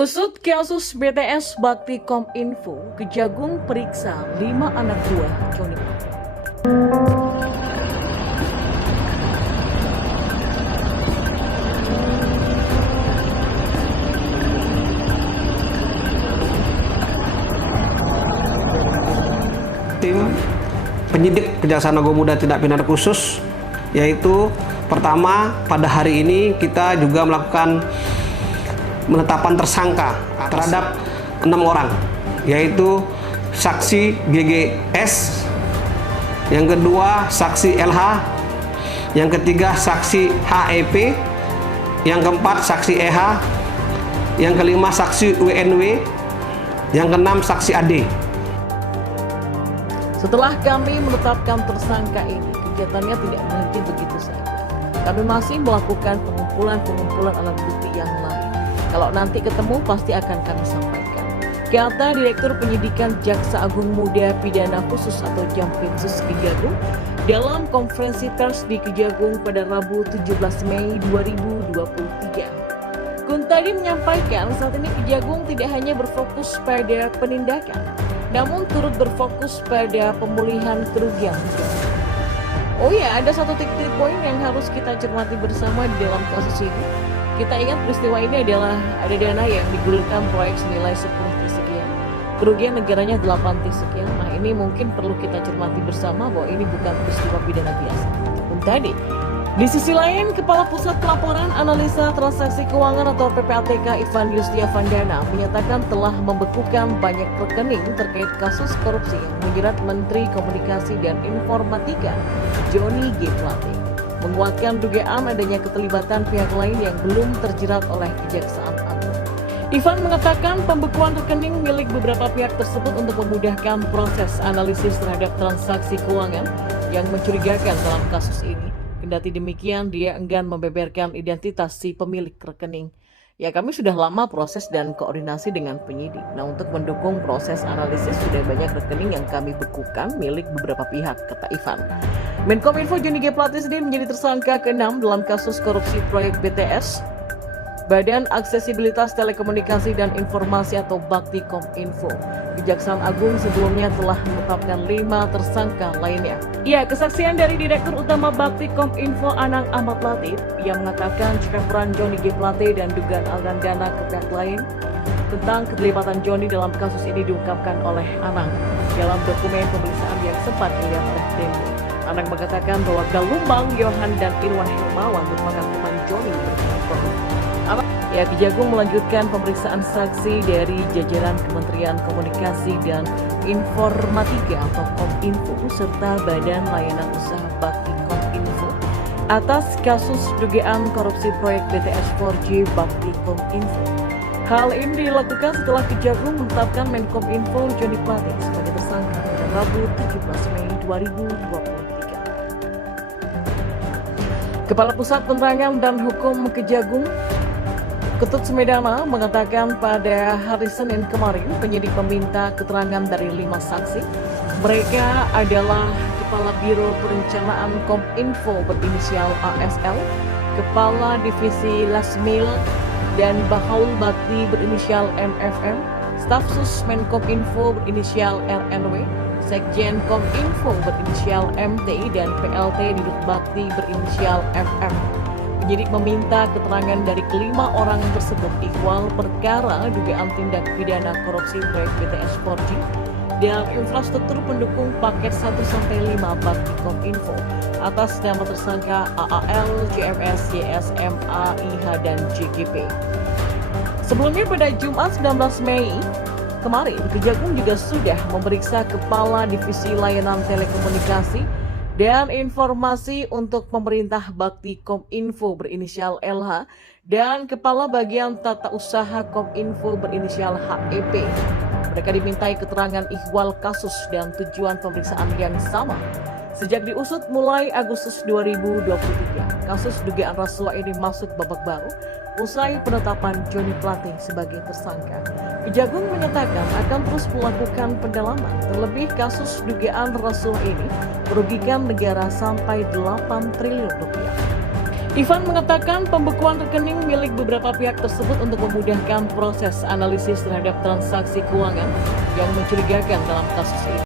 Usut kasus BTS Bakti Kominfo, Kejagung periksa 5 anak buah Johnny Plate. Tim penyidik Kejaksaan Agung Muda Tindak Pidana Khusus, yaitu pertama pada hari ini kita juga melakukan penetapan tersangka terhadap 6 orang, yaitu saksi GGS, yang kedua saksi LH, yang ketiga saksi HEP, yang keempat saksi EH, yang kelima saksi WNW, yang keenam saksi AD. Setelah kami menetapkan tersangka ini, kegiatannya tidak berhenti begitu saja. Kami masih melakukan pengumpulan alat bukti yang lain. Kalau nanti ketemu pasti akan kami sampaikan, kata Direktur Penyidikan Jaksa Agung Muda Pidana Khusus atau Jampinsus Kejagung dalam konferensi pers di Kejagung pada Rabu 17 Mei 2023. Kuntadi menyampaikan saat ini Kejagung tidak hanya berfokus pada penindakan, namun turut berfokus pada pemulihan kerugian. Oh ya, ada satu titik poin yang harus kita cermati bersama di dalam kasus ini. Kita ingat peristiwa ini adalah ada dana yang digulirkan proyek senilai 10 T sekian. Kerugian negaranya 8 T sekian. Nah, ini mungkin perlu kita cermati bersama bahwa ini bukan peristiwa pidana biasa. Tadi, di sisi lain, Kepala Pusat Pelaporan Analisa Transaksi Keuangan atau PPATK Ivan Yustiavandana menyatakan telah membekukan banyak rekening terkait kasus korupsi yang menjerat Menteri Komunikasi dan Informatika Johnny G. Plate, menguatkan dugaan adanya keterlibatan pihak lain yang belum terjerat oleh Kejaksaan Agung. Ivan mengatakan pembekuan rekening milik beberapa pihak tersebut untuk memudahkan proses analisis terhadap transaksi keuangan yang mencurigakan dalam kasus ini. Kendati demikian, dia enggan membeberkan identitas si pemilik rekening. Ya, kami sudah lama proses dan koordinasi dengan penyidik. Nah, untuk mendukung proses analisis sudah banyak rekening yang kami bekukan milik beberapa pihak, kata Ivan. Menkominfo Johnny G. Plate sendiri menjadi tersangka ke-6 dalam kasus korupsi proyek BTS, Badan Aksesibilitas Telekomunikasi dan Informasi atau Bakti Kominfo. Kejaksaan Agung sebelumnya telah menetapkan 5 tersangka lainnya. Ya, kesaksian dari Direktur Utama Bakti Kominfo Anang Ahmad Latif yang mengatakan jika peran Johnny G. Plate dan dugaan aliran dana ke pihak lain tentang keterlibatan Johnny dalam kasus ini diungkapkan oleh Anang dalam dokumen pemeriksaan yang sempat dilihat oleh Tempo. Anang mengatakan bahwa Galumbang, Yohan, dan Irwan Hermawan merupakan teman Johnny berkorban. Ya, Kejagung melanjutkan pemeriksaan saksi dari jajaran Kementerian Komunikasi dan Informatika atau Kominfo serta Badan Layanan Usaha Bakti Kominfo atas kasus dugaan korupsi proyek BTS 4G Bakti Kominfo. Hal ini dilakukan setelah Kejagung menetapkan Menkominfo Johnny Plate sebagai tersangka pada Rabu 17 Mei 2023. Kepala Pusat Penerangan dan Hukum Kejagung Ketut Sumedana mengatakan pada hari Senin kemarin penyidik meminta keterangan dari 5 saksi. Mereka adalah Kepala Biro Perencanaan Kominfo berinisial ASL, Kepala Divisi Lasmil dan Bahaul Bakti berinisial MFM, Staf Sus Menkominfo berinisial RNW, Sekjen Kominfo berinisial MTI dan PLT Dirut Bakti berinisial FM. Penyidik meminta keterangan dari kelima orang tersebut ikhwal perkara dugaan tindak pidana korupsi proyek BTS 4G dan infrastruktur pendukung paket 1-5 Bakti Kominfo atas nama tersangka AAL, JMS, YSMA, IH, dan JGP. Sebelumnya pada Jumat 19 Mei kemarin, Kejagung juga sudah memeriksa Kepala Divisi Layanan Telekomunikasi dan Informasi untuk Pemerintah Bakti Kominfo berinisial LH dan Kepala Bagian Tata Usaha Kominfo berinisial HEP. Mereka dimintai keterangan ikhwal kasus dan tujuan pemeriksaan yang sama. Sejak diusut mulai Agustus 2023, kasus dugaan rasuah ini masuk babak baru usai penetapan Johnny Plate sebagai tersangka. Kejagung menyatakan akan terus melakukan pendalaman, terlebih kasus dugaan rasuah ini merugikan negara sampai 8 triliun rupiah. Ivan mengatakan pembekuan rekening milik beberapa pihak tersebut untuk memudahkan proses analisis terhadap transaksi keuangan yang mencurigakan dalam kasus ini.